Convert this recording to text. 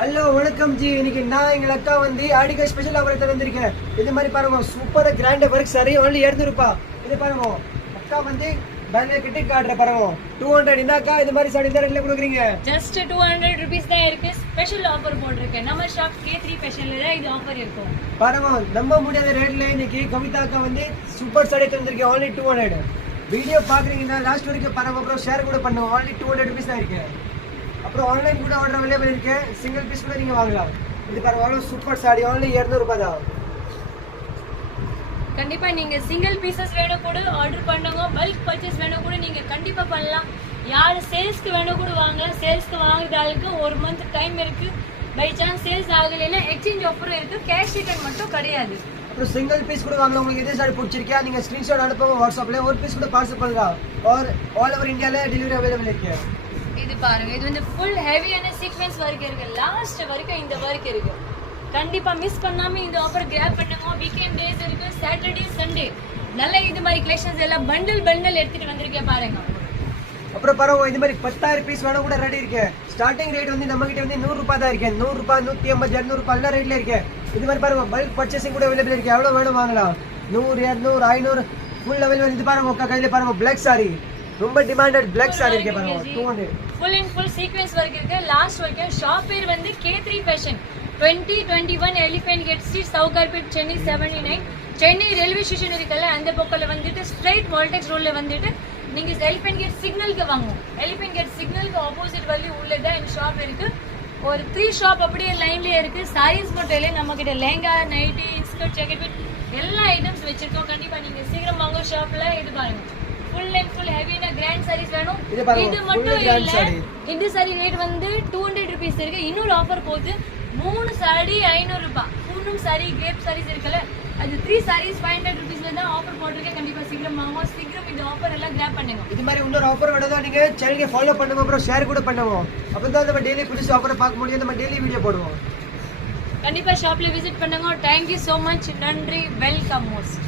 Hello வணக்கம் G. இன்னைக்கு நான் எங்கள் அக்கா வந்து ஆடிக்கா ஸ்பெஷல் ஆஃபர் எடுத்து வந்திருக்கேன். இது மாதிரி பாருங்க, சூப்பராக கிராண்ட் ஒர்க் சாரி ஒன்லி 200 ரூபாய். இது பாருங்க, அக்கா வந்து பேங்க்ல கிட்டி காட்டுற பாருங்க 200. இந்த அக்கா இது மாதிரி சாரி இந்த ரேட்ல கொடுக்குறீங்க. ஜஸ்ட் 200 rupees தான் இருக்கு. ஸ்பெஷல் ஆஃபர் போட்டிருக்கேன். நம்ம ஷாப் K3 ஃபேஷன்ல தான் இது ஆஃபர் இருக்கும். பாருங்க, நம்ப முடியாத ரேட்ல இன்னைக்கு கவிதா அக்கா வந்து சூப்பர் சாரி எடுத்து வந்திருக்கேன். ஒன்லி 200. வீடியோ பாக்குறீங்கன்னா லாஸ்ட் வரைக்கும் பாருங்க, அப்புறம் ஷேர் கூட பண்ணுவோம். ஒன்லி 200 rupees தான் இருக்கு. அப்புறம் ஆன்லைன் கூட ஆர்டர் அவைலபிள் இருக்கு. சிங்கிள் பீஸ் கூட நீங்க வாங்கலாம். இது பாருங்க, அவ்வளோ சூப்பர் சாரி ஒன்லி 200 ரூபாய் தான். கண்டிப்பா நீங்க சிங்கிள் பீசஸ் வேணும் கூட ஆர்டர் பண்ணுங்க. பல்க் பர்ச்சேஸ் வேணும் கூட நீங்க கண்டிப்பா பண்ணலாம். யார் சேல்ஸ்க்கு வேணும் கூட வாங்கலாம். சேல்ஸ்க்கு வாங்குறதுக்கு 1 month டைம் இருக்கு. பை சான்ஸ் சேல்ஸ் ஆகலைன்னா எக்ஸ்சேஞ்ச் ஆஃபர் இருக்கு. கேஷ் ரிட்டர்ன் மட்டும் கிடையாது. அப்புறம் சிங்கிள் பீஸ் கூட வாங்கலாம். உங்களுக்கு இதே சாரி பிடிச்சிருக்கா நீங்க ஸ்கிரீன்ஷாட் அனுப்புங்க வாட்ஸ்அப்ல. ஒரு பீஸ் கூட பார்சல் பண்ணலாம். ஆல் ஓவர் இந்தியால டெலிவரி அவைலபிள் இருக்கு. இது பாருங்க, இது வந்து ஃபுல் ஹெவியான சீக்வென்ஸ் வர்க் இருக்கு. லாஸ்ட் வரைக்கும் இந்த வர்க் இருக்கு. கண்டிப்பா மிஸ் பண்ணாம இந்த ஆஃபர் கிராப் பண்ணுங்க. வீக்கெண்ட் டேஸ் இருக்கு, சாட்டர்டே சண்டே. நல்ல இது மாதிரி கலெக்ஷன்ஸ் எல்லாம் பண்டில் எடுத்துட்டு வந்திருக்கேன் பாருங்க. அப்புறம் பாருங்க, இது மாதிரி 10,000 பீஸ் வேணும் கூட ரெடி இருக்கு. ஸ்டார்டிங் ரேட் வந்து நம்ம கிட்ட வந்து 100 ரூபாய் தான் இருக்கு. 100 ரூபாய், 150, 200 ரூபாய் எல்லா ரேட்ல இருக்கு. இது மாதிரி பாருங்க, பல்க் பர்ச்சேசிங் கூட அவைலபிள் இருக்கு. எவ்வளவு வேணும் வாங்கலாம். 100, 200, 500 ஃபுல் அவைலபிள். இது பாருங்க, உங்க கையில பாருங்க பிளாக் சாரி, ரொம்ப டிமாண்டட் பிளாக் சாரி இருக்கு பாருங்க. 200 full and full sequence work இருக்கு. லாஸ்ட் வரைக்கும் ஷாப் பேர் வந்து K3 fashion. 2021 elephant gate street, Sowcarpet, Chennai 79. Chennai railway station இருக்குல்ல, அந்த பக்கத்துல வந்துட்டு ஸ்ட்ரைட் வால்டெக்ஸ் ரோட்ல வந்துட்டு நீங்க எலிஃபென்ட் கேட் சிக்னலுக்கு வாங்குவோம். எலிஃபென்ட் கேட் சிக்னலுக்கு ஆப்போசிட் வழி உள்ளதான் இந்த ஷாப் இருக்கு. ஒரு 3 ஷாப் அப்படியே லைன்லயே இருக்கு. சாரீஸ் மட்டும் இல்லை, நம்ம கிட்ட லெஹங்கா, நைட்டி, ஸ்கர்ட், ஜாக்கெட் எல்லா ஐட்டம்ஸ் வச்சிருக்கோம். கண்டிப்பா நீங்க சீக்கிரம் வாங்க ஷாப்ல. இது பாருங்க, ஃபுல் அண்ட் ஃபுல் ஹெவியான கிராண்ட் சாரீஸ் வேணும். இது மட்டும் இல்ல, இந்த சாரி ரேட் வந்து 200 rupees இருக்கு. இன்னொரு ஆஃபர் போகுது. 3 சாரி 500 ரூபாய். 3 சாரி கிரேப் சாரீஸ் இருக்குல்ல, அது 3 சாரீஸ் 500 rupeesல தான் ஆஃபர் போட்டிருக்கேன். கண்டிப்பா சீக்கிரம் வாங்க. சீக்கிரம் இந்த ஆஃபர் எல்லாம் கிராப் பண்ணுங்க. இது மாதிரி இன்னொரு ஆஃபர் வேணும்னா நீங்க சேனலை ஃபாலோ பண்ணுங்க, அப்புறம் ஷேர் கூட பண்ணுவோம். அப்பதான் நம்ம டெய்லி புதுசு ஆஃபரை பார்க்க முடியும். நம்ம டெய்லி வீடியோ போடுவோம். கண்டிப்பா ஷாப்ல விசிட் பண்ணுங்க. Thank you so much. நன்றி. Welcome most.